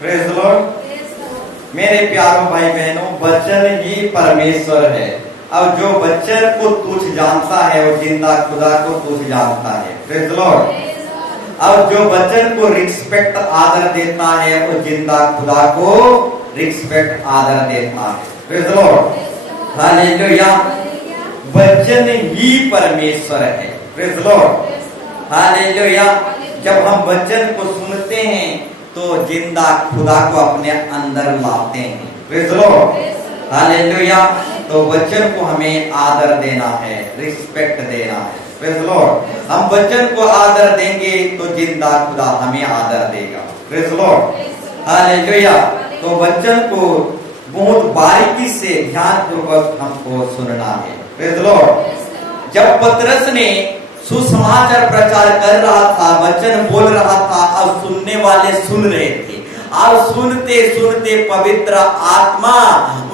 Praise the Lord. मेरे प्यारों भाई बहनों, वचन ही परमेश्वर है। अब जो वचन को तुच्छ जानता है वो जिंदा खुदा को तुच्छ जानता है। Praise the Lord. अब जो वचन को रिस्पेक्ट आदर देता है वो जिंदा खुदा को रिस्पेक्ट आदर देता है। Praise the Lord. हालेलुया। वचन ही परमेश्वर है। Praise the Lord. हालेलुया। जब हम वचन को सुनते हैं तो जिंदा खुदा को अपने अंदर लाते हैं। Praise the Lord. हालेलुया। तो वचन को हमें आदर देना है, रिस्पेक्ट देना है। Praise the Lord. हम वचन को आदर देंगे तो जिंदा खुदा हमें आदर देगा। Praise the Lord. हालेलुया। तो वचन को बहुत बारीकी से ध्यान पूर्वक हमको सुनना है। Praise the Lord. जब पतरस ने सुसमाचार प्रचार कर रहा था, वचन बोल रहा था और सुनने वाले सुन रहे थे, और सुनते सुनते पवित्र आत्मा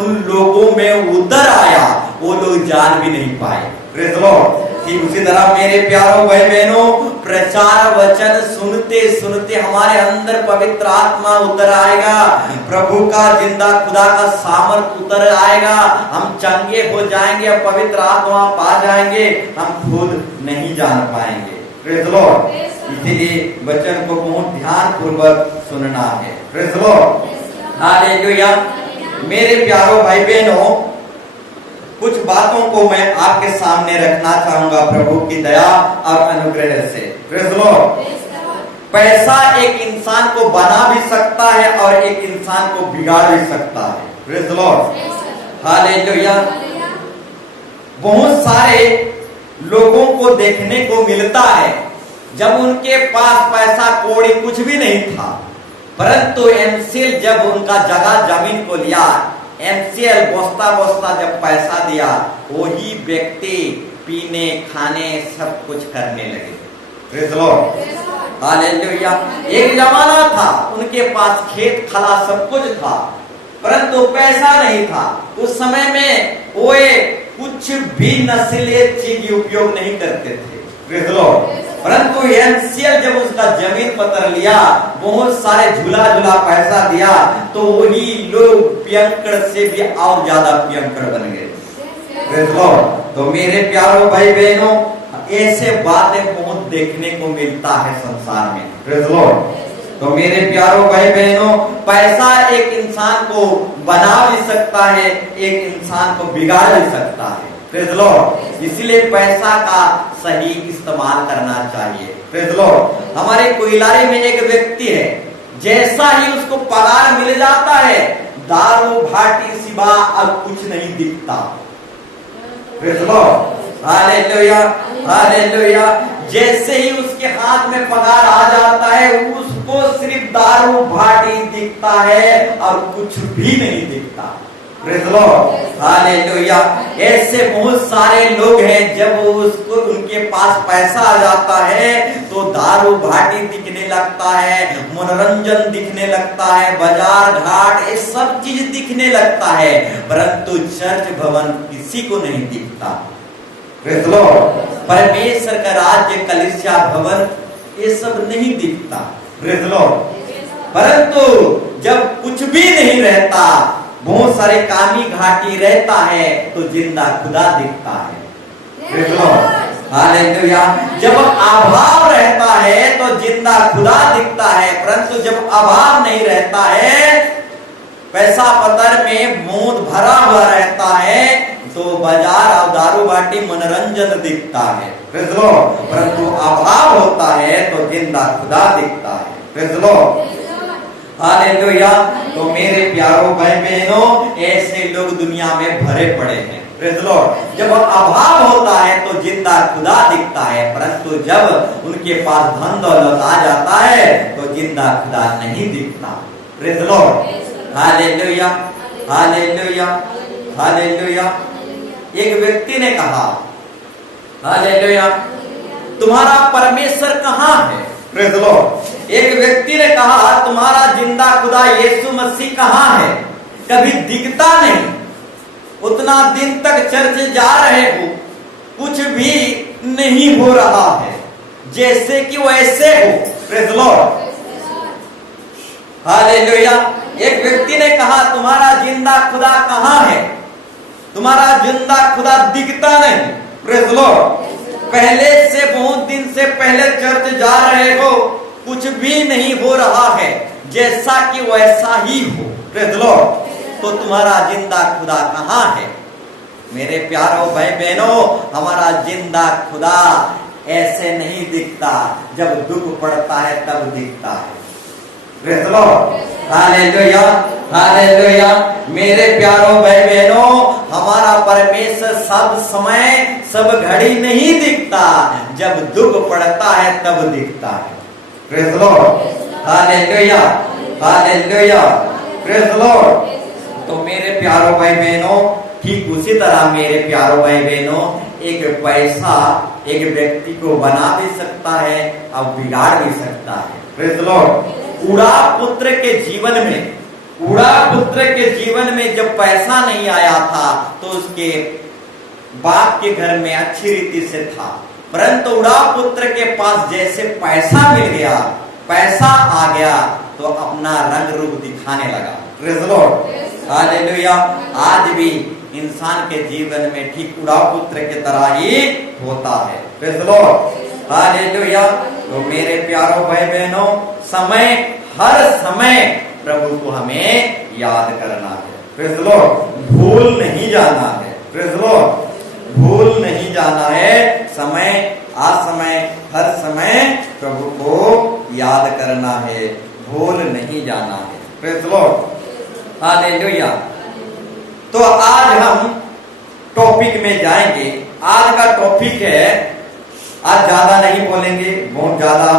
उन लोगों में उतर आया, वो लोग जान भी नहीं पाए। Praise the Lord. ठीक उसी तरह मेरे प्यारों भाई बहनों, प्रचार वचन सुनते सुनते हमारे अंदर पवित्र आत्मा उतर आएगा, प्रभु का जिंदा खुदा का सामर्थ उतर आएगा, हम चंगे हो जाएंगे, पवित्र आत्मा पा जाएंगे, हम खुद नहीं जान पाएंगे। Praise the Lord. इसीलिए वचन को बहुत ध्यान पूर्वक सुनना है। Praise the Lord. हालेलुया। मेरे प्यारों भाई बहनों, कुछ बातों को मैं आपके सामने रखना चाहूंगा प्रभु की दया और अनुग्रह से। Praise the Lord. पैसा एक इंसान को बना भी सकता है और एक इंसान को बिगाड़ भी सकता है। Praise the Lord. हालेलुया। बहुत सारे लोगों को देखने को मिलता है जब उनके पास पैसा कौड़ी कुछ भी नहीं था, परंतु एमसीएल जब उनका जगह जमीन को लिया, एमसीएल बस्ता बस्ता जब पैसा दिया, वही व्यक्ति पीने खाने सब कुछ करने लगे। Praise the Lord. हालेलुया। एक जमाना था उनके पास खेत खला सब कुछ था, परंतु पैसा नहीं था। उस समय में वो कुछ भी नशीले चीज उपयोग नहीं करते थे। Praise the Lord. परंतु एमसीएल जब उसका जमीन पत्र लिया, बहुत सारे झूला झूला पैसा दिया, तो वही लोग पियंकड़ से भी और ज्यादा पियंकड़ बन गए। Praise the Lord. तो मेरे प्यारों भाई बहनों, ऐसे बातें बहुत देखने को मिलता है संसार में। Praise the Lord. तो मेरे प्यारों भाई बहनों, पैसा एक इंसान को बना भी सकता है, एक इंसान को बिगाड़ भी सकता है। Praise the Lord. इसीलिए पैसा का सही इस्तेमाल करना चाहिए। Praise the Lord. हमारे कोइलारी में एक व्यक्ति है, जैसा ही उसको पगार मिल जाता है, दारू भाटी सिवा अब कुछ नहीं दिखता। Praise the Lord. Hallelujah. Hallelujah. जैसे ही उसके हाथ में पगार आ जाता है, उसको सिर्फ दारू भाटी दिखता है और कुछ भी नहीं दिखता। Praise the Lord. हालेलुया। ऐसे बहुत सारे लोग हैं, जब उसको उनके पास पैसा आ जाता है तो दारू भाटी दिखने लगता है, मनोरंजन दिखने लगता है, बाजार घाट ये सब चीज दिखने लगता है, परंतु चर्च भवन किसी को नहीं दिखता। Praise the Lord. परमेश्वर का राज्य, कलीसिया भवन ये सब नहीं दिखता। Praise the Lord. परंतु जब कुछ भी नहीं रहता, बहुत सारे कामी घाटी रहता है, तो जिंदा खुदा दिखता है। Praise the Lord. हालेलुया। जब अभाव रहता है तो जिंदा खुदा दिखता है, परंतु जब अभाव नहीं रहता है, पैसा पतर में मूंद भरा हुआ रहता है, तो बाजार और दारू बाटी मनोरंजन दिखता है। Praise the Lord. परंतु अभाव होता है तो जिंदा खुदा दिखता है। Praise the Lord. हालेलुया। तो मेरे प्यारों भाई बहनों, ऐसे लोग दुनिया में भरे पड़े हैं। Praise the Lord. जब अभाव होता है तो जिंदा खुदा दिखता है, परंतु जब उनके पास धन दौलत आ जाता है तो जिंदा खुदा नहीं दिखता। Praise the Lord. Hallelujah. Hallelujah. Hallelujah. एक व्यक्ति ने कहा, हालेलुया, तुम्हारा परमेश्वर कहाँ है? Praise the Lord. एक व्यक्ति ने कहा, तुम्हारा जिंदा खुदा यीशु मसीह कहाँ है? कभी दिखता नहीं, उतना दिन तक चर्च जा रहे हो, कुछ भी नहीं हो रहा है, जैसे कि वैसे हो। Praise the Lord. हालेलुया। एक व्यक्ति ने कहा, तुम्हारा जिंदा खुदा कहाँ है? तुम्हारा जिंदा खुदा दिखता नहीं। Praise Lord. पहले से, बहुत दिन से पहले चर्च जा रहे हो, कुछ भी नहीं हो रहा है, जैसा कि वैसा ही हो। Praise Lord. तो तुम्हारा जिंदा खुदा कहाँ है? मेरे प्यारों भाई बहनों, हमारा जिंदा खुदा ऐसे नहीं दिखता, जब दुख पड़ता है तब दिखता है। Praise Lord. Hallelujah, hallelujah. मेरे प्यारों भाई बहनों, हमारा परमेश्वर सब समय, सब घड़ी नहीं दिखता, जब दुख पड़ता है तब दिखता है। Praise Lord. Hallelujah, hallelujah. Praise Lord. तो मेरे प्यारों भाई बहनों, ठीक उसी तरह मेरे प्यारों भाई बहनों, एक पैसा एक व्यक्ति को बना भी सकता है और बिगाड़ भी सकता है। Praise Lord. उड़ा पुत्र के जीवन में, उड़ा पुत्र के जीवन में जब पैसा नहीं आया था तो उसके बाप के घर में अच्छी रीति से था, परंतु उड़ा पुत्र के पास जैसे पैसा मिल गया, पैसा आ गया, तो अपना रंग रूप दिखाने लगा। Praise Lord. हालेलुया। आज भी इंसान के जीवन में ठीक उड़ा पुत्र के तरह ही होता है। Praise Lord. हालेलुया। तो मेरे प्यारों भाई बहनों, समय, हर समय प्रभु को हमें याद करना है। Praise Lord. भूल नहीं जाना है। Praise Lord. भूल नहीं जाना है। समय, असमय, हर समय प्रभु को याद करना है, भूल नहीं जाना है। Praise Lord. हालेलुया। तो आज हम टॉपिक में जाएंगे। आज का टॉपिक है, आज ज्यादा नहीं बोलेंगे, बहुत ज्यादा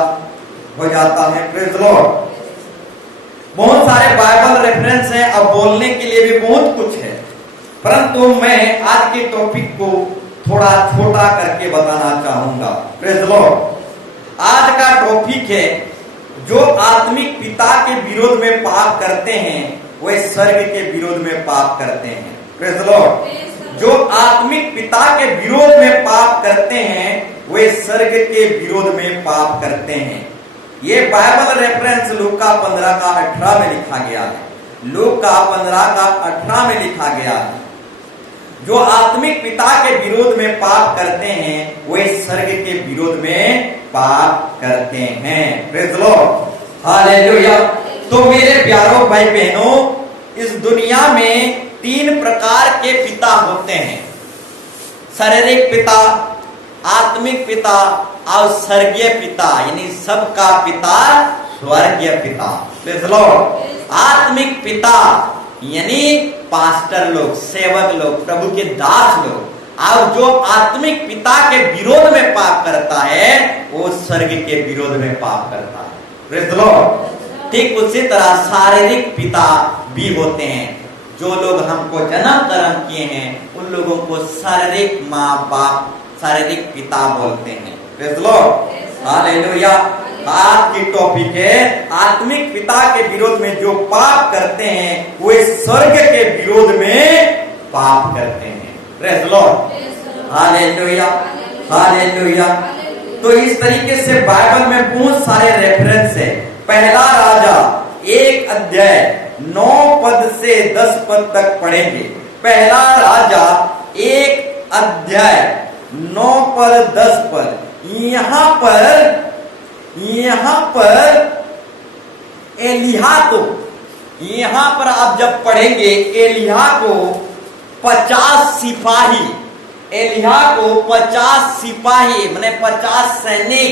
हो जाता है। Praise Lord. बहुत सारे बाइबल रेफरेंस हैं, अब बोलने के लिए भी बहुत कुछ है, परंतु मैं आज के टॉपिक को थोड़ा छोटा करके बताना चाहूंगा। Praise Lord. आज का टॉपिक है, जो आत्मिक पिता के विरोध में पाप करते हैं वे स्वर्ग के विरोध में पाप करते हैं। Praise Lord. जो आत्मिक पिता के विरोध में पाप करते हैं वे स्वर्ग के विरोध में पाप करते हैं। ये बाइबल रेफरेंस लूका 15 का 18 में लिखा गया है। लूका 15 का 18 में लिखा गया है, जो आत्मिक पिता के विरोध में पाप करते हैं वे स्वर्ग के विरोध में पाप करते हैं। Praise Lord. हालेलुया। तो मेरे प्यारों भाई बहनों, इस दुनिया में 3 प्रकार के पिता होते हैं, शारीरिक पिता, आत्मिक पिता और स्वर्गीय पिता, यानी सबका पिता स्वर्गीय पिता। Praise Lord. आत्मिक पिता यानी पास्टर लोग, सेवक लोग, प्रभु के दास लोग, और जो आत्मिक पिता के विरोध में पाप करता है वो स्वर्ग के विरोध में पाप करता है। Praise Lord. ठीक उसी तरह शारीरिक पिता भी होते हैं। जो लोग हमको जन्म कर्म किए हैं उन लोगों को शारीरिक माँ बाप, शारीरिक पिता बोलते हैं। Praise Lord. हालेलुया। आज की टॉपिक है, आत्मिक पिता के विरोध में जो पाप करते हैं वे स्वर्ग के विरोध में पाप करते हैं। Praise Lord. Hallelujah, hallelujah. तो इस तरीके से बाइबल में बहुत सारे रेफरेंस है। पहला राजा 1 अध्याय 9 पद से 10 पद तक पढ़ेंगे। पहला राजा 1 अध्याय 9 पद 10 पद। यहाँ पर एलिया को, यहाँ पर आप जब पढ़ेंगे एलिया को 50 सिपाही, एलिया को 50 सिपाही माने 50 सैनिक,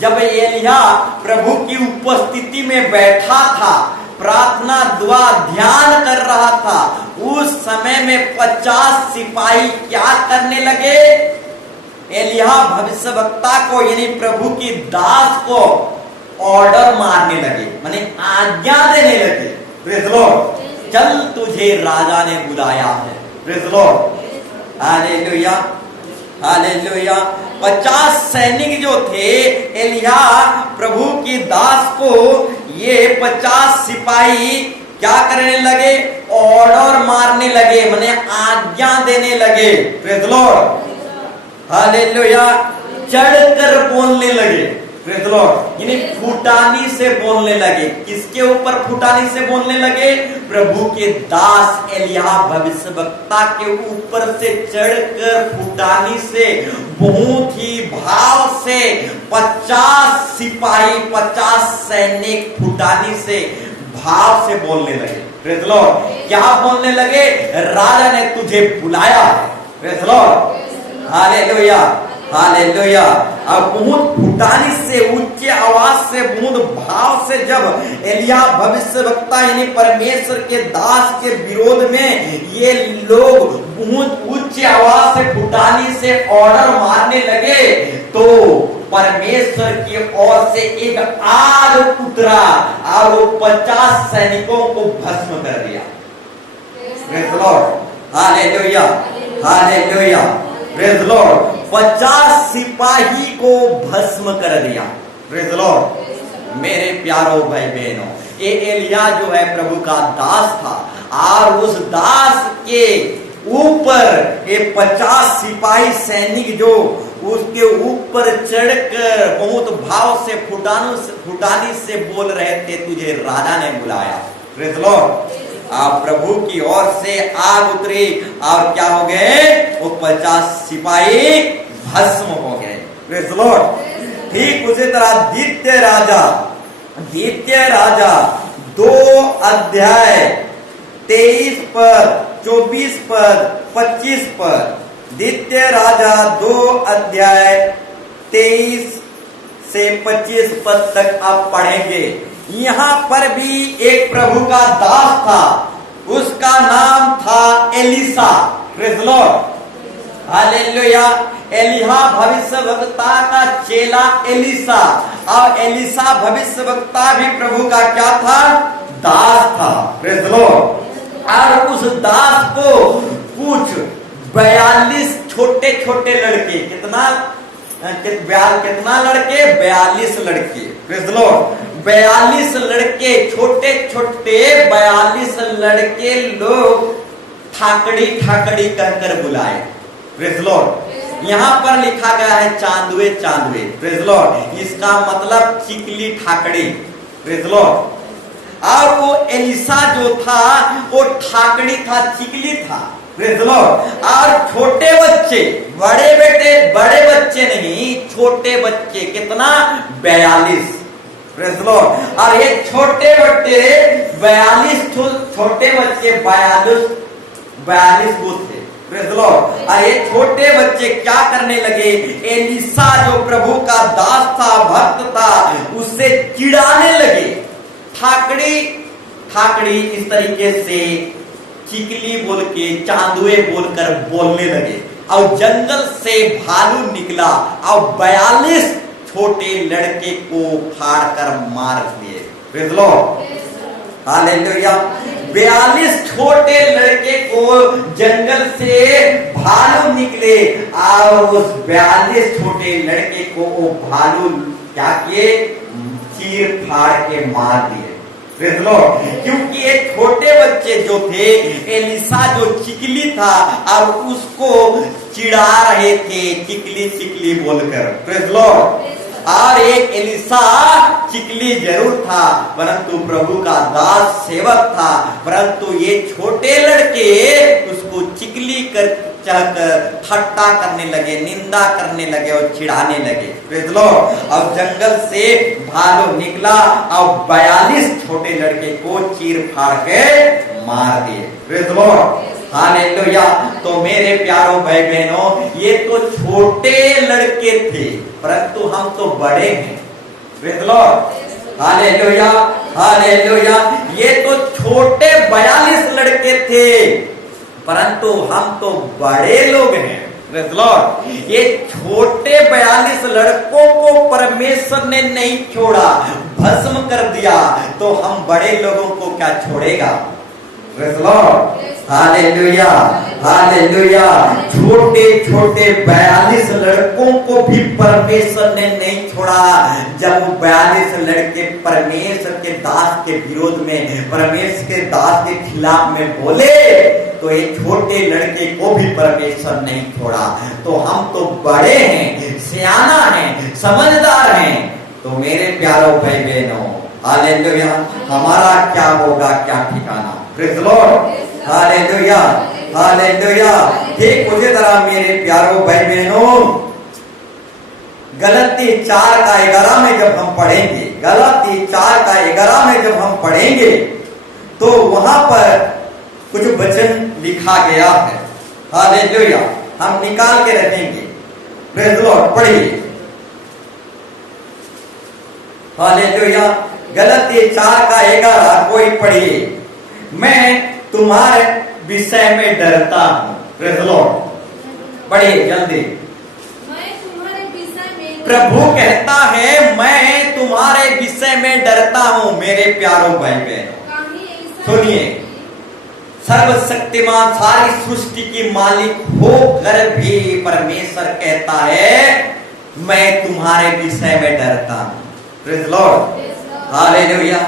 जब एलिया प्रभु की उपस्थिति में बैठा था, प्रार्थना दुआ ध्यान कर रहा था, उस समय में 50 सिपाही क्या करने लगे? एलिया भविष्यवक्ता को यानी प्रभु की दास को ऑर्डर मारने लगे, माने आज्ञा देने लगे। Praise Lord. चल तुझे राजा ने बुलाया है। Praise Lord. Hallelujah, hallelujah. 50 सैनिक जो थे, एलिया प्रभु की दास को ये 50 सिपाही क्या करने लगे? ऑर्डर मारने लगे, माने आज्ञा देने लगे। Praise Lord. हालेलुया। चढ़कर बोलने लगे। Praise the Lord. यानी फुटानी से बोलने लगे। किसके ऊपर फुटानी से बोलने लगे? प्रभु के दास एलिय्याह भविष्यवक्ता के ऊपर से चढ़कर फुटानी से बहुत ही भाव से 50 सिपाही 50 सैनिक फुटानी से भाव से बोलने लगे। Praise the Lord. क्या बोलने लगे? राजा ने तुझे बुलाया है। Praise the Lord. Hallelujah, hallelujah. अब बहुत फुटानी से, ऊंचे आवाज से, बहुत भाव से जब एलिय्याह भविष्यवक्ता यानी परमेश्वर के दास के विरोध में ये लोग बहुत ऊंचे आवाज से फुटानी से ऑर्डर मारने लगे, तो परमेश्वर की ओर से एक आग उतरा और वो 50 सैनिकों को भस्म कर दिया। Praise the Lord. Hallelujah, hallelujah. Praise the Lord. 50 सिपाही को भस्म कर दिया। Praise the Lord. मेरे प्यारो भाई बहनों, ये एलिय्याह जो है प्रभु का दास था और उस दास के ऊपर ये 50 सिपाही सैनिक जो उसके ऊपर चढ़कर बहुत भाव से फुटानी से बोल रहे थे, तुझे राजा ने बुलाया। Praise the Lord. आप प्रभु की ओर से आग उतरी और क्या हो गए? वो 50 सिपाही भस्म हो गए। Praise the Lord. ठीक उसी तरह द्वितीय राजा 2 अध्याय 23 पद, 24 पद, 25 पद। द्वितीय राजा 2 अध्याय 23 से 25 पद तक आप पढ़ेंगे। यहां पर भी एक प्रभु का दास था, उसका नाम था Elisha. Praise the Lord. Hallelujah. Elijah भविष्यवक्ता का चेला एलीशा, और एलीशा भविष्यवक्ता भी प्रभु का क्या था? दास था। Praise the Lord. और उस दास को कुछ 42 छोटे छोटे लड़के, कितना लड़के? 42 लड़के। Praise the Lord. 42 लड़के, छोटे छोटे 42 लड़के लोग ठाकड़ी ठाकड़ी कहकर बुलाए। Praise the Lord. यहां पर लिखा गया है चांदवे चांदवे। Praise the Lord. इसका मतलब चिकली ठाकड़ी। Praise the Lord. और वो एलीशा जो था वो ठाकड़ी था, चिकली था। Praise the Lord. और छोटे बच्चे, बड़े बच्चे नहीं, छोटे बच्चे कितना? 42। Praise the Lord. और ये छोटे बच्चे 42 छोटे बच्चे 42 वो थे। Praise the Lord. और ये छोटे बच्चे क्या करने लगे? एलीशा जो प्रभु का दास था, भक्त था, उससे चिढ़ाने लगे। ठाकड़ी इस तरीके से चिकली बोल के, चांदुए बोलकर बोलने लगे। और जंगल से भालू निकला और 42 छोटे लड़के को फाड़ कर मार दिए। Praise the Lord. हालेलुया। 42 छोटे लड़के को जंगल से भालू निकले और उस 42 छोटे लड़के को वो भालू क्या किए? चीर फाड़ के मार दिए। Praise the Lord. क्योंकि ये छोटे बच्चे जो थे, एलीशा जो चिकली था और उसको चिढ़ा रहे थे चिकली चिकली बोलकर। Praise the Lord. और एक एलीशा चिकली जरूर था, परंतु प्रभु का दास सेवक था। परंतु ये छोटे लड़के उसको चिकली कर चढ़कर ठट्टा करने लगे, निंदा करने लगे और चिढ़ाने लगे। Praise the Lord. और जंगल से भालू निकला और 42 छोटे लड़के को चीर फाड़ के मार दिए। Praise the Lord. हालेलुया। तो मेरे प्यारों भाई बहनों, ये तो छोटे लड़के थे, परंतु हम तो बड़े हैं। Praise the Lord. Hallelujah, hallelujah. ये तो छोटे 42 लड़के थे, परंतु हम तो बड़े लोग हैं। Praise the Lord. ये छोटे 42 लड़कों को परमेश्वर ने नहीं छोड़ा, भस्म कर दिया, तो हम बड़े लोगों को क्या छोड़ेगा? Praise the Lord. Hallelujah, hallelujah. छोटे छोटे 42 लड़कों को भी परमेश्वर ने नहीं छोड़ा। जब वो 42 लड़के परमेश्वर के दास के विरोध में, परमेश्वर के दास के खिलाफ में बोले, तो ये छोटे लड़के को भी परमेश्वर नहीं छोड़ा। तो हम तो बड़े हैं, सियाना हैं, समझदार हैं, तो मेरे प्यारों भाई बहनों, हालेलुया, हमारा क्या होगा, क्या ठिकाना। Praise the Lord, hallelujah, hallelujah. ठीक उसी तरह मेरे प्यारों भाई बहनों, गलती 4:11 में जब हम पढ़ेंगे, गलती 4:11 में जब हम पढ़ेंगे, तो वहां पर कुछ वचन लिखा गया है। हालेलुया, हम निकाल के रखेंगे। प्रेज़ द लॉर्ड, पढ़िए। हालेलुया, गलती 4:11 कोई पढ़िए। मैं तुम्हारे विषय में डरता हूं। प्रेज़ द लॉर्ड, पढ़िए जल्दी। प्रभु कहता है, मैं तुम्हारे विषय में डरता हूं। मेरे प्यारों भाई बहनों, सुनिए, सर्वशक्तिमान सारी सृष्टि की मालिक होकर भी परमेश्वर कहता है, मैं तुम्हारे विषय में डरता हूं। Praise the Lord, hallelujah,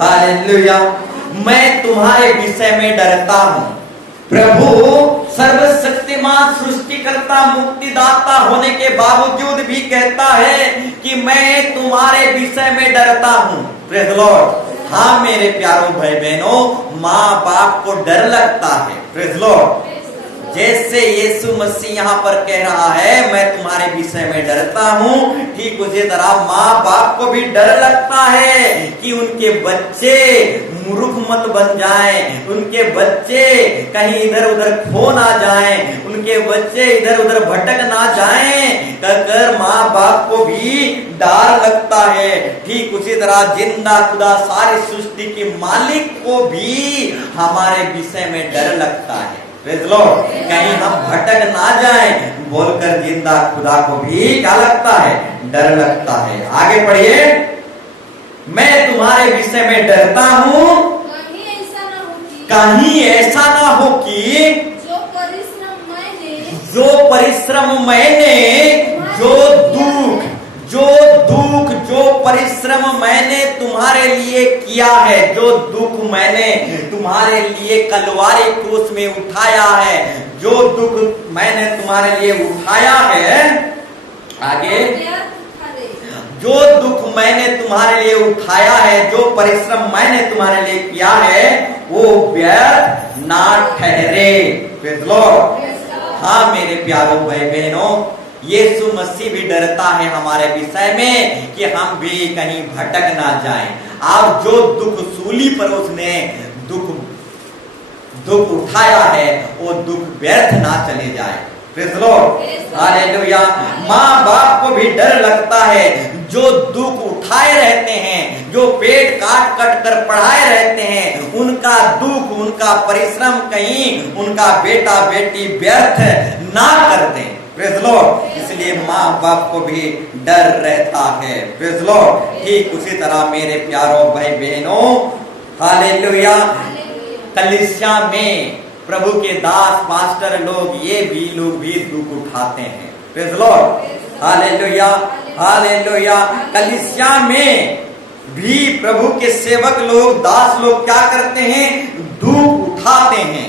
hallelujah. मैं तुम्हारे विषय में डरता हूं। प्रभु सर्वशक्तिमान सृष्टिकर्ता मुक्तिदाता होने के बावजूद भी कहता है कि मैं तुम्हारे विषय में डरता हूं। Praise the Lord. हाँ मेरे प्यारों भाई बहनों, माँ बाप को डर लगता है। Praise the Lord. जैसे यीशु मसीह यहाँ पर कह रहा है, मैं तुम्हारे विषय में डरता हूं, ठीक उसी तरह माँ बाप को भी डर लगता है कि उनके बच्चे मूर्ख मत बन जाएं, उनके बच्चे कहीं इधर उधर खो ना जाएं, उनके बच्चे इधर उधर भटक ना जाएं, कहकर माँ बाप को भी डर लगता है। ठीक उसी तरह जिंदा खुदा सारी सृष्टि के मालिक को भी हमारे विषय में डर लगता है। प्रेज़ द लॉर्ड, कहीं हम भटक ना जाएं बोलकर जिंदा खुदा को भी क्या लगता है, डर लगता है। आगे पढ़िए। मैं तुम्हारे विषय में डरता हूं, कहीं ऐसा ना हो कि जो परिश्रम मैंने, जो परिश्रम मैंने तुम्हारे लिए किया है, जो दुख मैंने तुम्हारे लिए कलवारी क्रूस में उठाया है, जो दुख मैंने तुम्हारे लिए उठाया है, आगे, जो दुख मैंने तुम्हारे लिए उठाया है, जो परिश्रम मैंने तुम्हारे लिए किया है, वो व्यर्थ ना ठहरे। Praise the Lord. हाँ मेरे प्यारों भाई बहनों, यीशु मसीह भी डरता है हमारे विषय में कि हम भी कहीं भटक ना जाएं। और जो दुख सूली पर उसने दुख उठाया है, वो दुख व्यर्थ ना चले जाए। Praise the Lord, hallelujah. माँ बाप को भी डर लगता है, जो दुख उठाए रहते हैं, जो पेट काट काट कर पढ़ाए रहते हैं, उनका दुख, उनका परिश्रम कहीं उनका बेटा बेटी व्यर्थ ना कर दें। Praise the Lord. इसलिए माँ बाप को भी डर रहता है। Praise the Lord. ठीक उसी तरह मेरे प्यारों भाई बहनों, हालेलुया, कलीसिया में प्रभु के दास पास्टर लोग, ये भी लोग भी दुख उठाते हैं। Praise the Lord, hallelujah, hallelujah. कलीसिया में भी प्रभु के सेवक लोग, दास लोग क्या करते हैं, दुख उठाते हैं।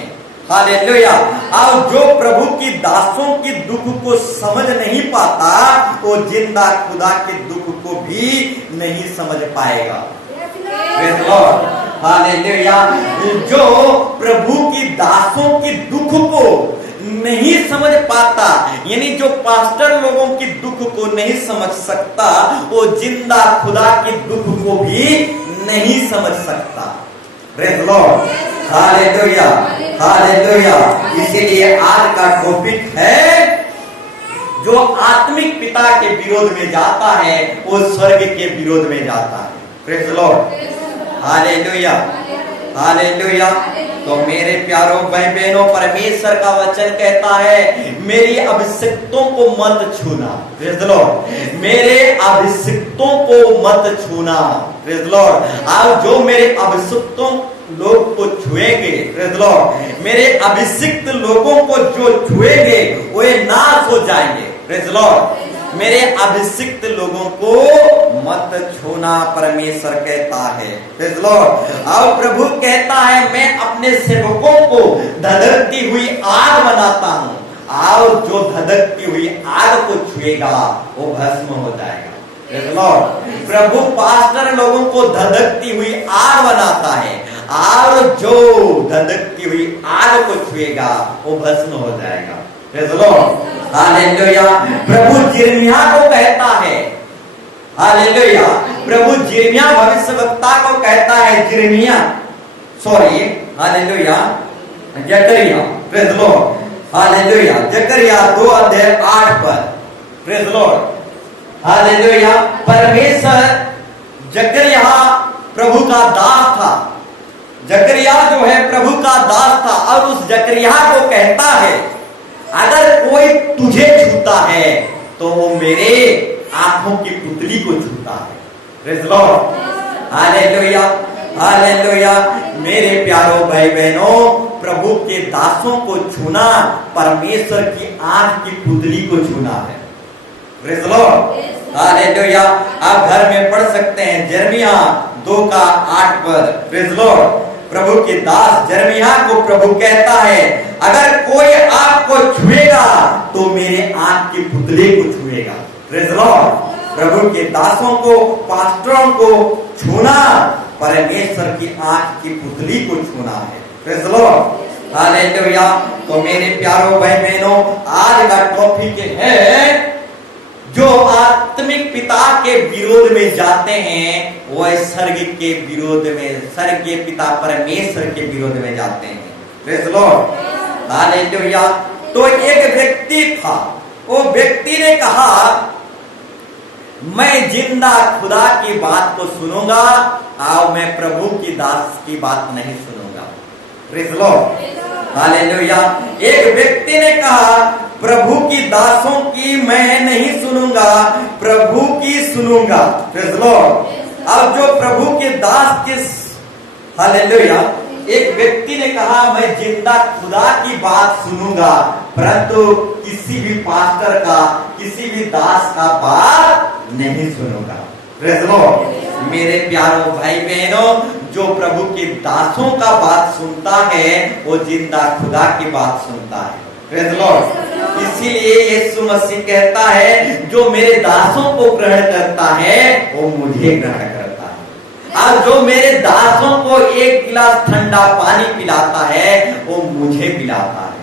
हालेलुया। और जो प्रभु की दासों की दुख को समझ नहीं पाता, वो जिंदा खुदा के दुख को भी नहीं समझ पाएगा। Praise the Lord, hallelujah. जो प्रभु की दासों की दुख को नहीं समझ पाता, यानी जो पास्टर लोगों की दुख को नहीं समझ सकता, वो जिंदा खुदा की दुख को भी नहीं समझ सकता। Praise the Lord, hallelujah, hallelujah. इसीलिए आज का टॉपिक है, जो आत्मिक पिता के विरोध में जाता है, वो स्वर्ग के विरोध में जाता है। Praise the Lord, hallelujah, hallelujah. तो मेरे प्यारों भाई बहनों, परमेश्वर का वचन कहता है, मेरी अभिषिक्तों को मत छूना। प्रेज़ द लॉर्ड, मेरे अभिषिक्तों को मत छूना। Praise the Lord. और जो मेरे अभिषिक्तों लोग को छुएंगे, प्रेज़ द लॉर्ड, मेरे अभिषिक्त लोगों को जो छुएंगे वे नाश हो जाएंगे। Praise the Lord. मेरे अभिषिक्त लोगों को मत छूना, परमेश्वर कहता है। Praise the Lord. और प्रभु कहता है, मैं अपने सेवकों को धधकती हुई आग बनाता हूं, और जो धधकती हुई आग को छुएगा वो भस्म हो जाएगा। प्रभु पास्टर लोगों को धधकती हुई आग बनाता है, और जो धधकती हुई आग को छुएगा वो भस्म हो जाएगा। हालेलुया। प्रभु यिर्मयाह को कहता है, हालेलुया, प्रभु यिर्मयाह भविष्यवक्ता को कहता है, हालेलुया, जकरिया, प्रेज लॉर्ड, हालेलुया, जकरिया 2:8 प्रेज लॉर्ड, हालेलुया। परमेश्वर, जकरिया प्रभु का दास था, जकरिया जो है प्रभु का दास था, और उस जकरिया को कहता है, अगर कोई तुझे छूता है तो वो मेरे आंखों की पुतली को छूता है। Praise Lord, hallelujah, hallelujah. मेरे प्यारों भाई बहनों, प्रभु के दासों को छूना परमेश्वर की आंख की पुतली को छूना है। Praise Lord, hallelujah. आप घर में पढ़ सकते हैं यिर्मयाह 2:8। प्रेज लॉर्ड, प्रभु के दास यिर्मयाह को प्रभु कहता है, अगर कोई आपको छुएगा तो मेरे आंख की पुतले को छुएगा। प्रेज लॉर्ड, प्रभु के दासों को, पास्टरों को छूना परमेश्वर की आंख की पुतली को छूना है। Praise Lord, hallelujah. तो मेरे प्यारों भाई बहनों, आज का टॉपिक है, जो आत्मिक पिता के विरोध में जाते हैं वह स्वर्ग के विरोध में, स्वर्गीय पिता परमेश्वर के विरोध में जाते हैं। Praise Lord, hallelujah. तो एक व्यक्ति था, वो व्यक्ति ने कहा, मैं जिंदा खुदा की बात को सुनूंगा और मैं प्रभु की दास की बात नहीं सुनूंगा। Praise Lord, hallelujah. एक व्यक्ति ने कहा, प्रभु की दासों की मैं नहीं सुनूंगा, प्रभु की सुनूंगा। Praise Lord. अब जो प्रभु के दास किस, हालेलुया, एक व्यक्ति ने कहा, मैं जिंदा खुदा की बात सुनूंगा, परंतु किसी भी पास्टर का, किसी भी दास का बात नहीं सुनूंगा। Praise Lord. मेरे प्यारों भाई बहनों, जो प्रभु के दासों का बात सुनता है वो जिंदा खुदा की बात सुनता है। Praise Lord. इसीलिए यीशु मसीह कहता है, जो मेरे दासों को ग्रहण करता है वो मुझे ग्रहण करता है, और जो मेरे दासों को एक गिलास ठंडा पानी पिलाता है वो मुझे पिलाता है।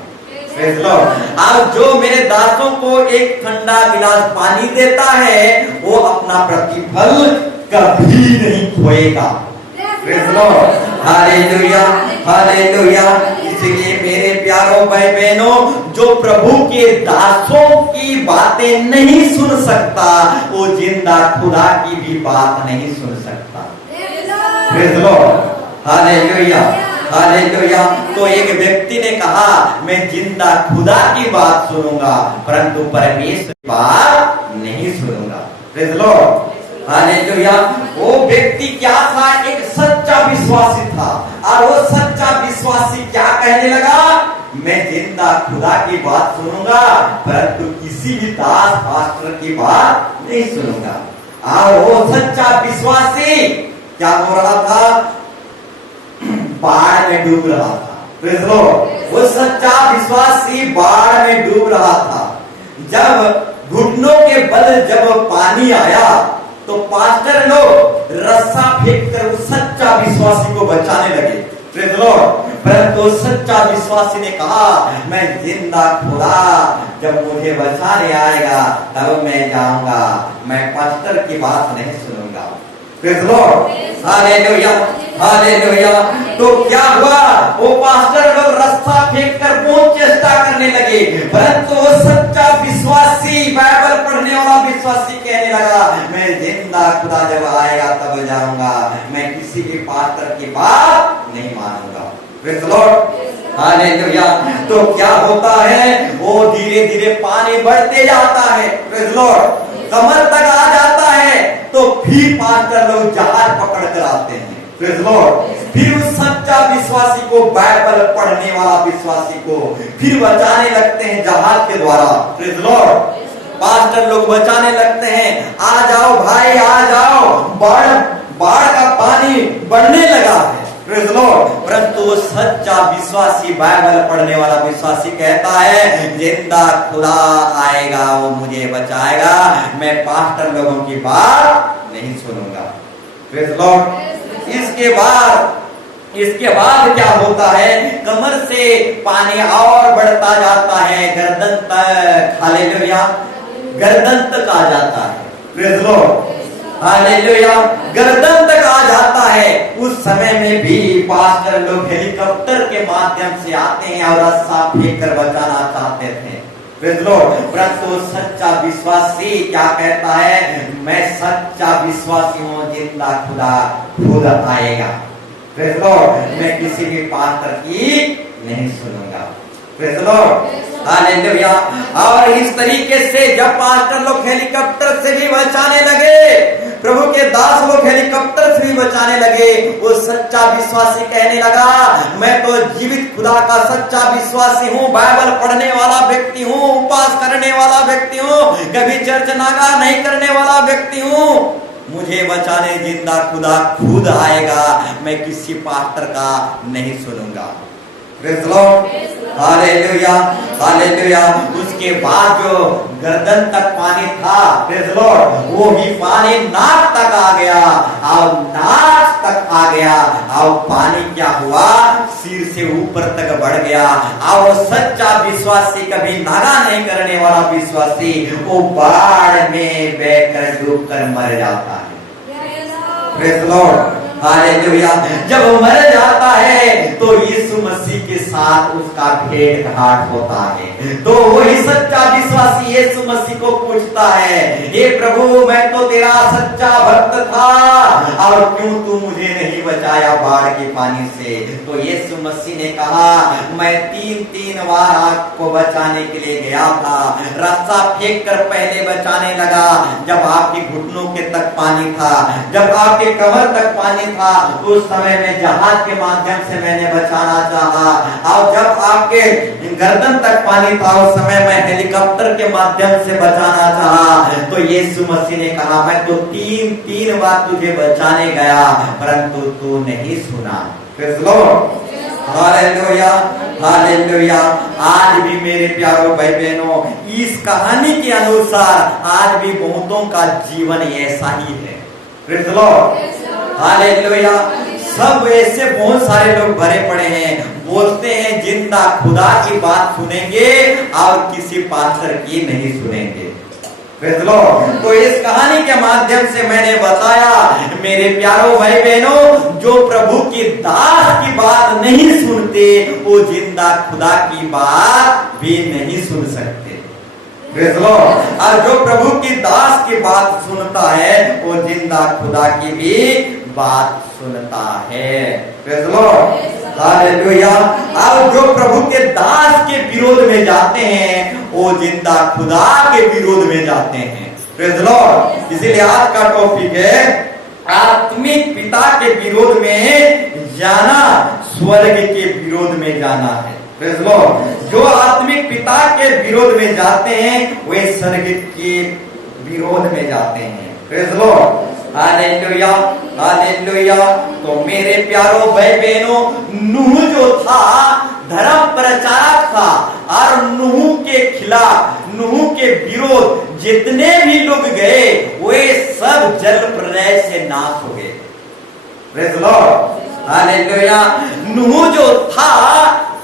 Praise Lord. और जो मेरे दासों को एक ठंडा गिलास पानी देता है वो अपना प्रतिफल कभी नहीं खोएगा। Praise Lord, hallelujah, hallelujah. इसलिए मेरे प्यारों भाई बहनों, जो प्रभु के दासों की बातें नहीं सुन सकता वो जिंदा खुदा की भी बात नहीं सुन सकता। Praise Lord, hallelujah, hallelujah. तो एक व्यक्ति ने कहा, मैं जिंदा खुदा की बात सुनूंगा परंतु परमेश्वर की बात नहीं सुनूंगा। Praise Lord, hallelujah. वो व्यक्ति क्या था? एक सच्चा विश्वासी था, और वो सच्चा विश्वासी क्या कहने लगा? मैं जिंदा खुदा की बात सुनूंगा परंतु किसी भी दास पास्टर की बात नहीं सुनूंगा। और वो सच्चा विश्वासी क्या हो रहा था? बाढ़ में डूब रहा था। Praise Lord. वो सच्चा विश्वासी बाढ़ में डूब रहा था। जब घुटनों के बल जब पानी आया तो पास्टर लोग रस्सा फेंक कर उस सच्चा विश्वासी को बचाने लगे। Praise Lord. परंतु सच्चा विश्वासी ने कहा, मैं जिंदा खुदा जब मुझे बचाने आएगा तब मैं जाऊंगा, मैं पास्टर की बात नहीं सुनूंगा। Praise Lord. Hallelujah, hallelujah. तो क्या हुआ? वो पास्टर लोग रस्सा फेंक कर बहुत चेष्टा करने लगे, परंतु वो सच्चा विश्वासी, बाइबल पढ़ने वाला विश्वासी कहने लगा, मैं जिंदा खुदा जब आएगा तब जाऊंगा, मैं किसी भी पास्टर की बात नहीं मानूंगा। Praise Lord. हालेलुया। तो क्या होता है? वो धीरे धीरे पानी बढ़ते जाता है। Praise Lord. कमर तक आ जाता है तो फिर पास्टर लोग जहाज पकड़ कर आते हैं। Praise Lord. फिर उस सच्चा विश्वासी को, बाइबल पढ़ने वाला विश्वासी को फिर बचाने लगते हैं जहाज के द्वारा। Praise Lord. पास्टर लोग बचाने लगते हैं, आ जाओ भाई आ जाओ, बाढ़ का पानी बढ़ने लगा है। Praise Lord. परंतु वो सच्चा विश्वासी, बाइबल पढ़ने वाला विश्वासी कहता है जिंदा खुदा आएगा, वो मुझे बचाएगा, मैं पास्टर लोगों की बात नहीं सुनूंगा। Praise Lord. इसके बाद क्या होता है, कमर से पानी और बढ़ता जाता है, गर्दन तक, हालेलुया, गर्दन तक आ जाता है। प्रेज़ लॉर्ड, हालेलुया, गर्दन तक आ जाता है। उस समय में भी पास्टर लोग हेलीकॉप्टर के माध्यम से आते हैं और रस्सा फेंक कर बचाना चाहते थे। Praise Lord. परंतु सच्चा विश्वासी क्या कहता है, मैं सच्चा विश्वासी हूं, जिंदा खुदा खुद आएगा। प्रेज़ लॉर्ड, मैं किसी भी पास्टर की नहीं सुनूंगा। Praise Lord, hallelujah. और इस तरीके से जब पास्टर लोग हेलीकॉप्टर से भी बचाने लगे, प्रभु के दास लोग हेलीकॉप्टर से भी बचाने लगे, वो सच्चा विश्वासी कहने लगा मैं तो जीवित खुदा का सच्चा विश्वासी हूँ, बाइबल पढ़ने वाला व्यक्ति हूँ, उपवास करने वाला व्यक्ति हूँ, कभी चर्च नागा नहीं करने वाला व्यक्ति हूँ, मुझे बचाने जिंदा खुदा खुद आएगा, मैं किसी पास्टर का नहीं सुनूंगा। Praise Lord, hallelujah, hallelujah. उसके बाद जो गर्दन तक पानी था, प्रेज़ लॉर्ड, वो ही पानी नाक तक आ गया, और नाक तक आ गया, और पानी क्या हुआ, सिर से ऊपर तक बढ़ गया। और सच्चा विश्वासी, कभी नागा नहीं करने वाला विश्वासी, वो बाढ़ में बहकर डूबकर मर जाता है। Praise Lord, hallelujah. जब मर जाता है तो यीशु मसीह के साथ उसका भेंट घाट होता है। तो वही सच्चा विश्वासी यीशु मसीह को पूछता है, हे प्रभु, मैं तो तेरा सच्चा भक्त था, और क्यों तू मुझे नहीं बचाया बाढ़ के पानी से? तो यीशु मसीह ने कहा, मैं 3 बार आपको बचाने के लिए गया था, रस्सा फेंक कर पहले बचाने लगा जब आपके घुटनों के तक पानी था, जब आपके कमर तक पानी था, उस समय में जहाज के माध्यम से मैंने बचाना चाहा, और जब आपके गर्दन तक पानी था उस समय मैं हेलीकॉप्टर के माध्यम से बचाना चाहा। तो यीशु मसीह ने कहा, मैं तो 3 बार तुझे बचाने गया, परंतु तू नहीं सुना। Praise Lord, hallelujah, hallelujah. आज भी मेरे प्यारों भाई बहनों, इस कहानी के अनुसार आज भी बहुतों का जीवन ऐसा ही है। Praise Lord, hallelujah. सब ऐसे बहुत सारे लोग भरे पड़े हैं, बोलते हैं जिंदा खुदा की बात सुनेंगे और किसी पास्टर की नहीं सुनेंगे। Praise Lord. तो इस कहानी के माध्यम से मैंने बताया मेरे प्यारों भाई बहनों, जो प्रभु की दास की बात नहीं सुनते, वो जिंदा खुदा की बात भी नहीं सुन सकते। Praise Lord. और जो प्रभु की दास की बात सुनता है, वो जिंदा खुदा की भी बात सुनता है। Praise Lord, hallelujah. और जो प्रभु के दास के विरोध में जाते हैं, वो जिंदा खुदा के विरोध में जाते हैं। Praise Lord. इसीलिए आज का टॉपिक है आत्मिक पिता के विरोध में जाना, स्वर्ग के विरोध में जाना है। Praise Lord. जो आत्मिक पिता के विरोध में जाते हैं, वे स्वर्ग के विरोध में जाते हैं। Praise Lord, hallelujah, hallelujah. तो मेरे प्यारों भाई बहनों, नूह जो था धर्म प्रचारक था, और नूह के खिलाफ, नूह के विरोध जितने भी लोग गए, वे सब जल प्रलय से नाश हो गए। Praise Lord, hallelujah. नूह जो था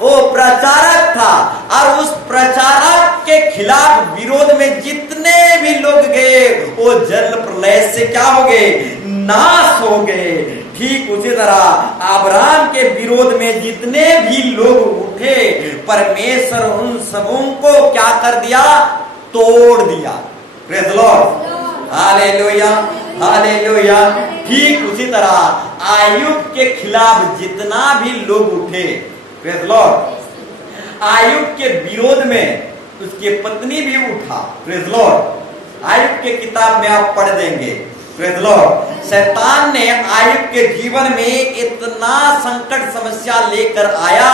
वो प्रचारक था, और उस प्रचारक के खिलाफ विरोध में जितने भी लोग गए, वो जल प्रलय से क्या हो गए, नाश हो गए। ठीक उसी तरह अब्राहम के विरोध में जितने भी लोग उठे, परमेश्वर उन सबों को क्या कर दिया, तोड़ दिया। Praise Lord, hallelujah, hallelujah. ठीक उसी तरह आयुब के खिलाफ जितना भी लोग उठे, प्रेज़ लॉर्ड, आयुब के विरोध में उसकी पत्नी भी उठा। Praise Lord. आयुब के किताब में आप पढ़ देंगे। Praise Lord. शैतान ने आयुब के जीवन में इतना संकट समस्या लेकर आया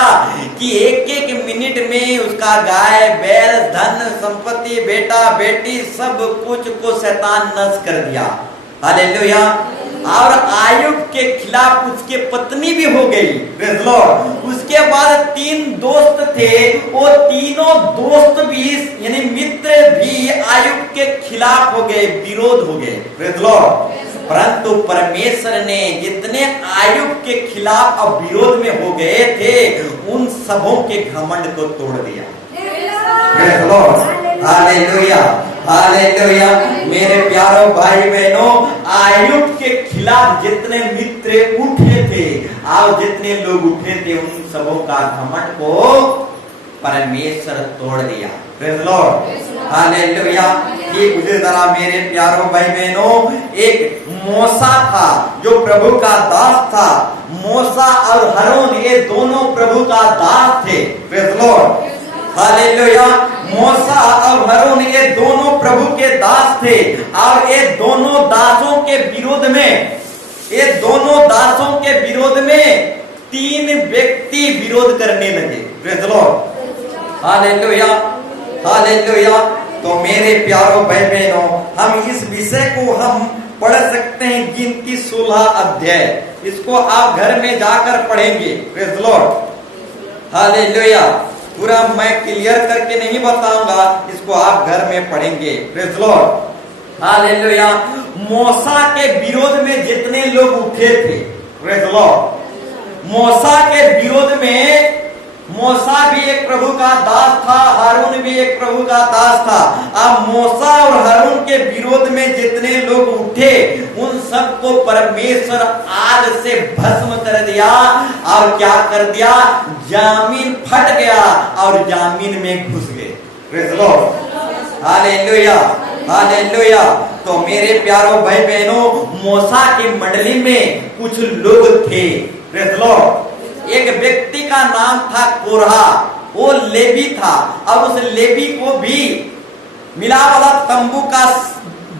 कि एक मिनट में उसका गाय बैल धन संपत्ति बेटा बेटी सब कुछ को शैतान नष्ट कर दिया। हालेलुया। और आयुब के खिलाफ उसके पत्नी भी हो गई, प्रेज़ लॉर्ड। उसके बाद 3 दोस्त थे, वो तीनों दोस्त भी यानी मित्र भी आयुब के खिलाफ हो गए, विरोध हो गए, प्रेज़ लॉर्ड। परंतु परमेश्वर ने जितने आयुब के खिलाफ अब विरोध में हो गए थे, उन सबों के घमंड को तोड़ दिया, प्रेज़ लॉर्ड। Hallelujah, hallelujah. मेरे प्यारों भाई बहनों, आयुब के खिलाफ जितने मित्र उठे थे और जितने लोग उठे थे, उन सबों का घमंड को परमेश्वर तोड़ दिया, प्रेज़ लॉर्ड। हालेलुया। ठीक उसी तरह मेरे प्यारों भाई बहनों, एक मूसा था जो प्रभु का दास था। मूसा और हारून ये दोनों प्रभु का दास थे, प्रेज़ लॉर्ड। हालेलुया। मूसा और हारून ये दोनों प्रभु के दास थे और ये दोनों दासों के विरोध में, ये दोनों दासों के विरोध में 3 व्यक्ति विरोध करने लगे, प्रेज़ लॉर्ड। Hallelujah, hallelujah. तो मेरे प्यारों भाई बहनों, हम इस विषय को हम पढ़ सकते हैं गिनती 16 अध्याय। इसको आप घर में जाकर पढ़ेंगे, प्रेज़ लॉर्ड। हालेलुया। पूरा मैं क्लियर करके नहीं बताऊंगा, इसको आप घर में पढ़ेंगे, प्रेज़ लॉर्ड। हालेलुया। मूसा के विरोध में जितने लोग उठे थे, प्रेज़ लॉर्ड, मूसा के विरोध में, मूसा भी एक प्रभु का दास था, हारून भी एक प्रभु का दास था। अब मूसा और हारून के विरोध में जितने लोग उठे, उन सबको परमेश्वर आग से भस्म कर दिया और क्या कर दिया, जमीन फट गया और जमीन में घुस गए, प्रेज़ लॉर्ड। Hallelujah, hallelujah. तो मेरे प्यारों भाई बहनों, मूसा की मंडली में कुछ लोग थे, प्रेज़ लॉर्ड। एक व्यक्ति का नाम था कोरहा, वो लेवी था और उस लेवी को भी मिलाप वाला तंबू का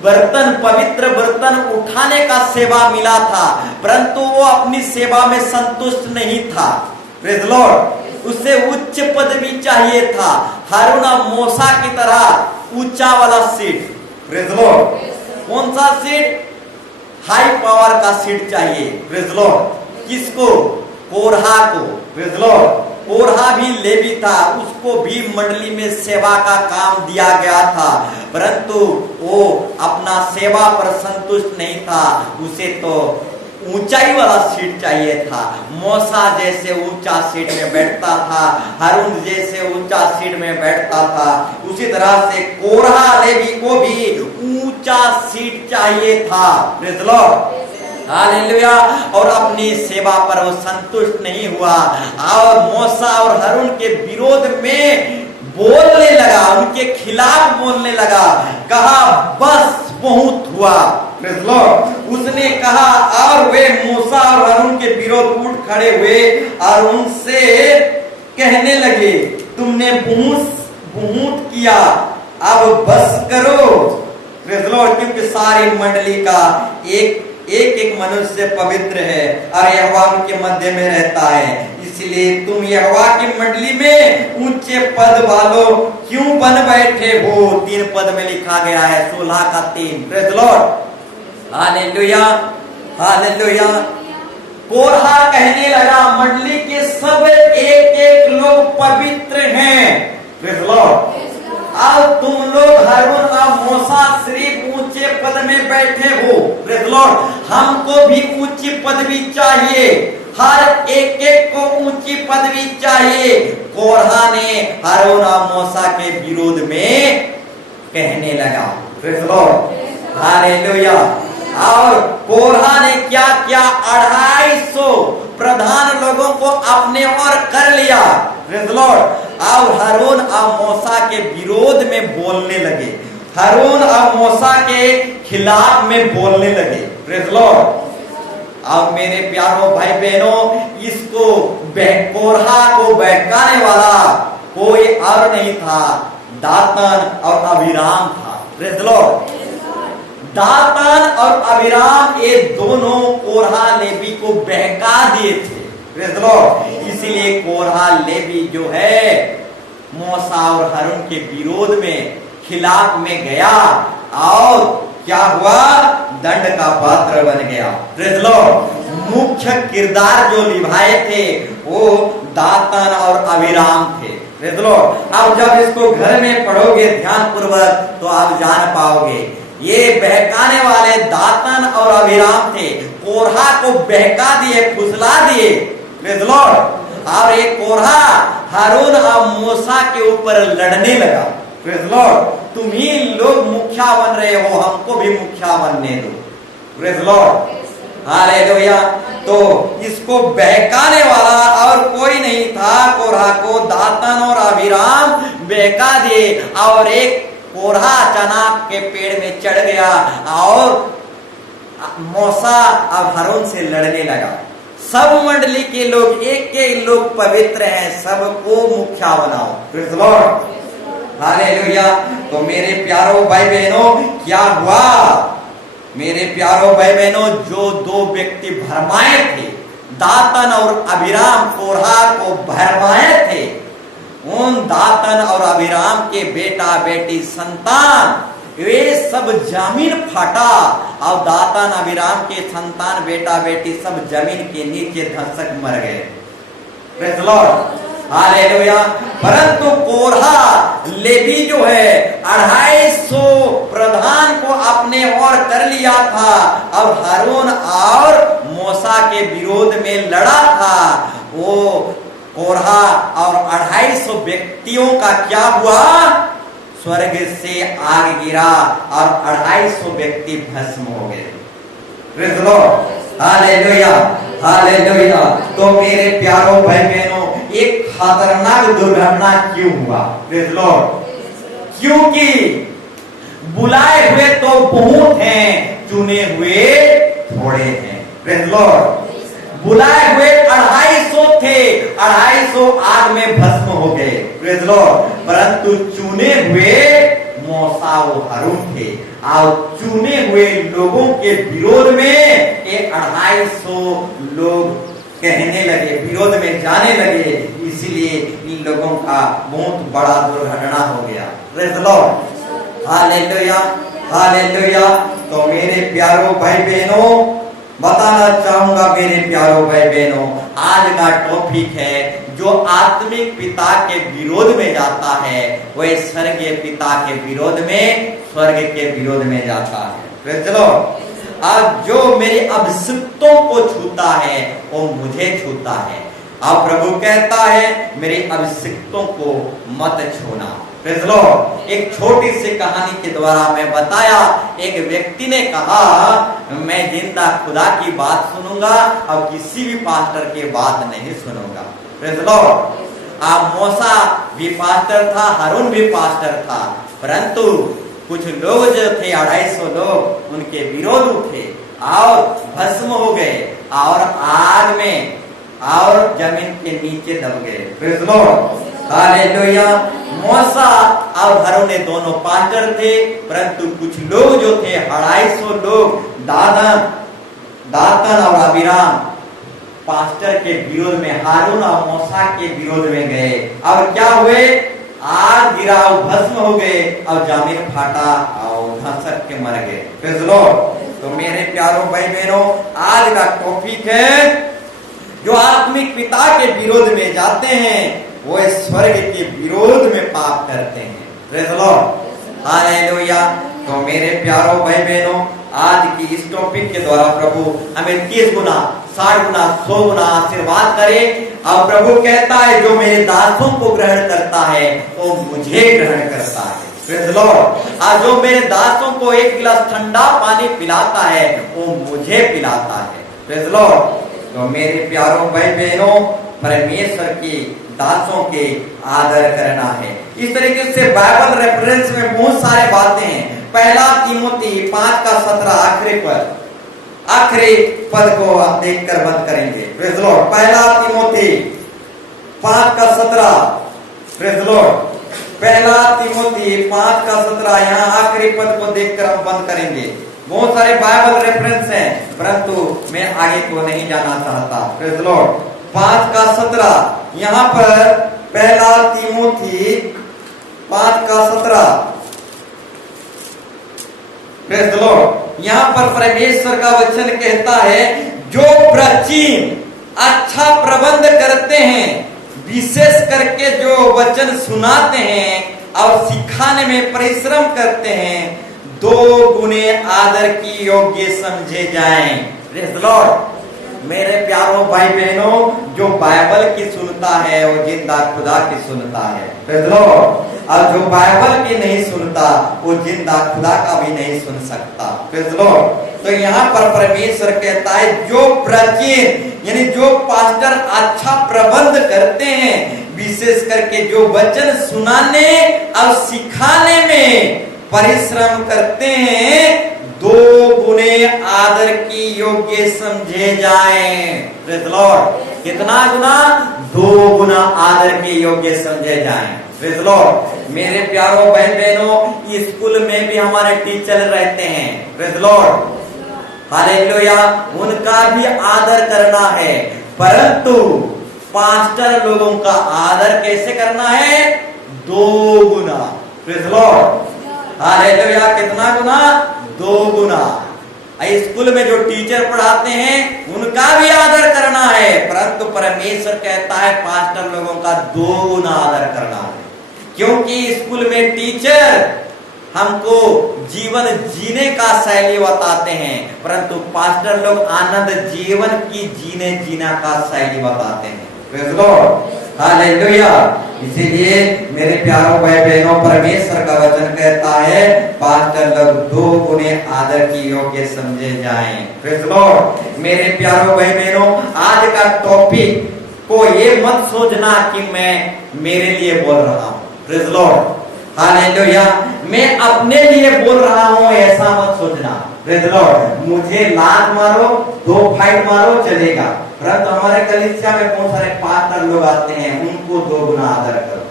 बर्तन, पवित्र बर्तन उठाने का सेवा मिला था, परंतु वो अपनी सेवा में संतुष्ट नहीं था, प्रेज़ लॉर्ड। उसे उच्च पदवी चाहिए था, हारून और मूसा की तरह ऊंचा वाला सीट, प्रेज़ लॉर्ड। कौन सा सीट? हाई पावर का सीट चाहिए, प्रेज़ लॉर्ड। किसको? कोरहा को, प्रेज़ लॉर्ड। कोरहा भी लेवी था, उसको भी मंडली में सेवा का काम दिया गया था, परंतु वो अपना सेवा पर संतुष्ट नहीं था, उसे तो ऊंचाई वाला सीट चाहिए था। मूसा जैसे ऊंचा सीट में बैठता था, हारून जैसे ऊंचा सीट में बैठता था, उसी तरह से कोरहा लेवी को भी ऊंचा सीट चाहिए था, प्रेज़ लॉर्ड। हालेलुया। और अपनी सेवा पर वो संतुष्ट नहीं हुआ और मूसा और हारून के विरोध में बोलने लगा, उनके खिलाफ बोलने लगा, कहा बस बहुत हुआ, प्रेज़ लॉर्ड। उसने कहा और वे मूसा और हारून के विरोध उठ खड़े हुए और उनसे कहने लगे, तुमने बहुत किया, अब बस करो, प्रेज़ लॉर्ड। क्योंकि सारी मंडली का एक मनुष्य पवित्र है और यहोवा उनके मध्य में रहता है, इसलिए तुम यहोवा की मंडली में ऊंचे पद वालों क्यों बन बैठे हो? 3 पद में लिखा गया है, 16 का 3, praise Lord. Hallelujah, hallelujah. Korah कहने लगा, मंडली के सब एक लोग पवित्र हैं, प्रेज़ लॉर्ड। अब तुम लोग हारून और मूसा सिर्फ ऊंचे पद में बैठे हो, प्रेज़ लॉर्ड। हमको भी ऊंची पदवी चाहिए, हर एक को ऊंची पदवी चाहिए। कोरहा ने हारून और मूसा के विरोध में कहने लगा, प्रेज़ लॉर्ड। हालेलुया। और कोरहा ने क्या किया? 250 प्रधान लोगों को अपने ओर कर लिया, प्रेज़ लॉर्ड। और हारून और मूसा के विरोध में बोलने लगे, हारून और मूसा के खिलाफ में बोलने लगे, प्रेज़ लॉर्ड। और मेरे प्यारों भाई बहनों, इसको कोरहा को बहकाने वाला कोई और नहीं था, दातान और अबीराम था, प्रेज़ लॉर्ड। दातान और अबीराम ये दोनों कोरहा लेवी को बहका दिए थे, प्रेज़ लॉर्ड। इसलिए कोरहा लेवी जो है मूसा और हारून के विरोध में खिलाफ में गया और क्या हुआ? दंड का पात्र बन गया। Praise Lord. मुख्य किरदार जो निभाए थे वो दातन और अभिराम थे। Praise Lord. अब जब इसको घर में पढ़ोगे ध्यान पूर्वक तो आप जान पाओगे ये बहकाने वाले दातन और अभिराम थे। कोरहा को बहका दिए, फुसला दिए। Praise Lord. और एक कोरहा हारून और मूसा के ऊपर लड़ने लगा। Praise Lord. तुम ही लोग मुखिया बन रहे हो, हमको भी मुखिया बनने दो। Praise Lord. हालेलुया। तो इसको बहकाने वाला और कोई नहीं था। कोरहा को दातन और अभिराम बहका दिए और एक कोरहा चनाक के पेड़ में चढ़ गया और मूसा और हारून से लड़ने लगा। सब मंडली के लोग, एक लोग पवित्र हैं, सबको मुखिया बनाओ। Praise Lord. हालेलुया। तो मेरे प्यारों भाई बहनों, क्या हुआ? मेरे प्यारों भाई बहनों, जो दो व्यक्ति भरमाए थे, दातन और अभिराम कोरहा को भरमाए थे, उन दातन और अभिराम के बेटा बेटी संतान वे सब जमीन फटा और दातन अभिराम के संतान बेटा बेटी सब जमीन के नीचे धंसक मर गए। Praise Lord. हालेलुया। परंतु कोरहा लेवी जो है 250 प्रधान को अपने और कर लिया था और हारून और मूसा के विरोध में लड़ा था। वो कोरहा और 250 व्यक्तियों का क्या हुआ? स्वर्ग से आग गिरा और 250 व्यक्ति भस्म हो गए। Praise Lord. हालेलुया। हालेलुया। तो मेरे प्यारों भाई बहनों, एक खतरनाक दुर्घटना क्यों हुआ? Praise Lord. क्योंकि बुलाए हुए तो बहुत हैं, चुने हुए थोड़े हैं। Praise Lord. बुलाए हुए 250 थे, 250 आग में भस्म हो गए। Praise Lord. परंतु चुने हुए मूसा और हारून थे और चुने हुए लोगों के विरोध में ये 250 लोग कहने लगे, विरोध में जाने लगे। इसलिए इन लोगों का बहुत बड़ा दुर्घटना हो गया। Praise Lord. हालेलुया। हालेलुया। तो मेरे प्यारों भाई बहनों, बताना चाहूंगा मेरे प्यारों भाई बहनों, आज का टॉपिक है जो आत्मिक पिता के विरोध में जाता है वह स्वर्गीय पिता के विरोध में, स्वर्ग के विरोध में जाता है। Praise Lord. आज जो मेरी अभिषिक्तों को छूता है वो मुझे छूता है। अब प्रभु कहता है मेरी अभिषिक्तों को मत छूना। Praise Lord. एक छोटी सी कहानी के द्वारा मैं बताया, एक व्यक्ति ने कहा मैं जिंदा खुदा की बात सुनूंगा और किसी भी पास्टर की बात नहीं सुनूंगा। Praise Lord. अब मूसा भी पास्टर था, हारून भी पास्टर था, परंतु कुछ लोग जो थे 250 लोग उनके विरोध उठे और भस्म हो गए और आग में और जमीन के नीचे दब गए। Praise Lord. हालेलुया। मूसा और हारून ने दोनों पास्टर थे, परंतु कुछ लोग जो थे 250 लोग दातन और अभिराम पास्टर के विरोध में, हारून और मूसा के विरोध में गए और क्या हुए? आग गिरा और भस्म हो गए और जमीन फाटा और धंसक के मर गए। Praise Lord. तो मेरे प्यारों भाई बहनों, आज का टॉपिक है जो आत्मिक पिता के विरोध में जाते हैं वो स्वर्ग के विरोध में पाप करते हैं। Praise Lord. हालेलुया। तो मेरे प्यारों भाई बहनों, आज की इस टॉपिक के द्वारा प्रभु हमें 30 गुना 60 गुना 100 गुना आशीर्वाद करे। और प्रभु कहता है जो मेरे दासों को ग्रहण करता है वो मुझे ग्रहण करता है। Praise Lord. आज जो मेरे दासों को एक गिलास ठंडा पानी पिलाता है वो मुझे पिलाता है। Praise Lord. तो मेरे प्यारों भाई बहनों, परमेश्वर की दासों के आदर करना है। इस तरीके से बाइबल रेफरेंस में बहुत सारे बातें हैं। पहला तीमुथी 5:17 आखिरी पद को आप देखकर बंद करेंगे। Praise Lord. पहला तीमुथी 5:17। Praise Lord. पहला तीमुथी 5:17 यहाँ आखिरी पद को देखकर हम बंद करेंगे। बहुत सारे बाइबल रेफरेंस हैं, परंतु मैं आगे को नहीं जाना चाहता। Praise Lord. 5:17 यहाँ पर पहला तीमुथी 5:17 प्रेज़ द लॉर्ड। यहाँ पर परमेश्वर का वचन कहता है, जो प्राचीन अच्छा प्रबंध करते हैं, विशेष करके जो वचन सुनाते हैं और सिखाने में परिश्रम करते हैं, 2 गुने आदर की योग्य समझे जाएं। Praise the Lord. मेरे प्यारों भाई बहनों, जो बाइबल की सुनता है वो जिंदा खुदा की सुनता है। Praise the Lord. और जो बाइबल की नहीं सुनता वो जिंदा खुदा का भी नहीं सुन सकता। Praise the Lord. तो यहाँ पर परमेश्वर कहता है, जो प्राचीन यानी जो पास्टर अच्छा प्रबंध करते हैं, विशेष करके जो वचन सुनाने और सिखाने में परिश्रम करते हैं, 2 गुने आदर की योग्य समझे जाएं। Praise the Lord. कितना गुना? 2 गुना आदर के योग्य समझे जाएं। Praise the Lord. मेरे प्यारों बहन बहनों, स्कूल में भी हमारे टीचर रहते हैं। Praise the Lord. हालेलुया। उनका भी आदर करना है, परंतु पास्टर लोगों का आदर कैसे करना है? 2 गुना। Praise the Lord. हालेलुया। कितना गुना? 2 गुना। स्कूल में जो टीचर पढ़ाते हैं उनका भी आदर करना है, परंतु परमेश्वर कहता है पास्टर लोगों का 2 गुना आदर करना है। क्योंकि स्कूल में टीचर हमको जीवन जीने का शैली बताते हैं, परंतु पास्टर लोग आनंद जीवन की जीना का शैली बताते हैं। Praise the Lord. हालेलुया। इसीलिए मेरे प्यारों भाई बहनों, परमेश्वर का वचन कहता है, पास्टर लोग 2 गुने आदर की योग्य समझे जाएं। Praise the Lord. मेरे प्यारों भाई बहनों, आज का टॉपिक को ये मत सोचना कि मैं मेरे लिए बोल रहा हूँ। Praise the Lord. हालेलुया। मैं अपने लिए बोल रहा हूँ ऐसा मत सोचना। Praise the Lord. मुझे लात मारो, 2 फाइट मारो, चलेगा, परंतु हमारे कलीसिया में बहुत सारे पास्टर लोग आते हैं, उनको 2 गुना आदर करो।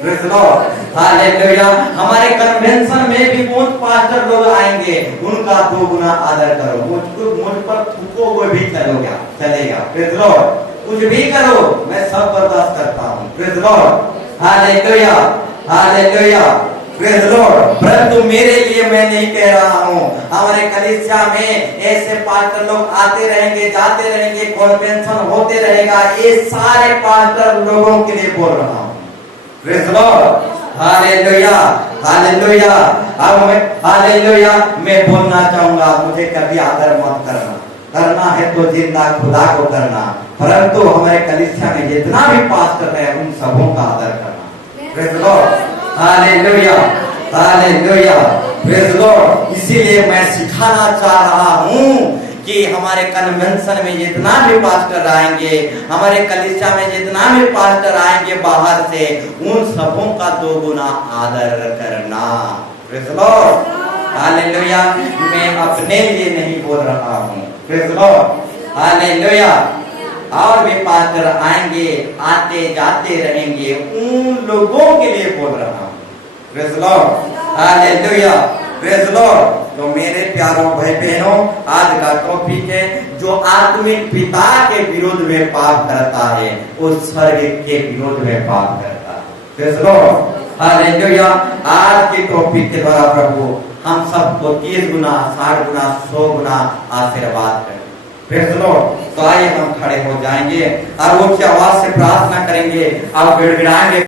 Praise the Lord. हालेलुया। हमारे कन्वेंशन में भी बहुत पास्टर लोग आएंगे, उनका 2 गुना आदर करो। मुझ पर थूको वो भी चलेगा। Praise the Lord. कुछ भी करो, मैं सब बर्दाश्त करता हूँ। Praise the Lord. Hallelujah. Hallelujah. Praise the Lord. परंतु मेरे लिए मैं नहीं कह रहा हूँ, हमारे कलीसिया में ऐसे पास्टर लोग आते रहेंगे, जाते रहेंगे, कन्वेंशन होते रहेगा, ये सारे पास्टर लोगों के लिए बोल रहा हूँ। Praise the Lord. Hallelujah. Hallelujah. अब मैं हालेलुया मैं बोलना चाहूंगा, मुझे कभी आदर मत करना है तो जिंदा खुदा को करना, परंतु हमारे कलीसिया में जितना भी पास्टर है उन सबों का आदर करना। Praise the Lord. Hallelujah. Hallelujah. Praise the Lord. इसीलिए मैं सिखाना चाह रहा हूँ कि हमारे कन्वेंशन में जितना भी पास्टर आएंगे, हमारे कलीसिया में जितना भी पास्टर आएंगे बाहर से, उन सबों का 2 गुना आदर करना। Praise the Lord. हालेलुया। मैं अपने लिए नहीं बोल रहा हूँ। Praise the Lord. हालेलुया। और भी पास्टर आएंगे, आते जाते रहेंगे, उन लोगों के लिए बोल रहा हूँ। Praise the Lord. Hallelujah. Praise the Lord. तो मेरे प्यारों भाई बहनों, आज का टॉपिक है, जो आत्मिक पिता के विरोध में पाप करता है वो स्वर्ग के विरोध में पाप करता है। Praise the Lord. हालेलुया। आज के टॉपिक के द्वारा प्रभु हम सबको 30 गुना, 60 गुना, 100 गुना आशीर्वाद करें। Praise the Lord. तो आइए हम खड़े हो जाएंगे और ऊंची आवाज से प्रार्थना करेंगे और गिड़गिड़ाएंगे।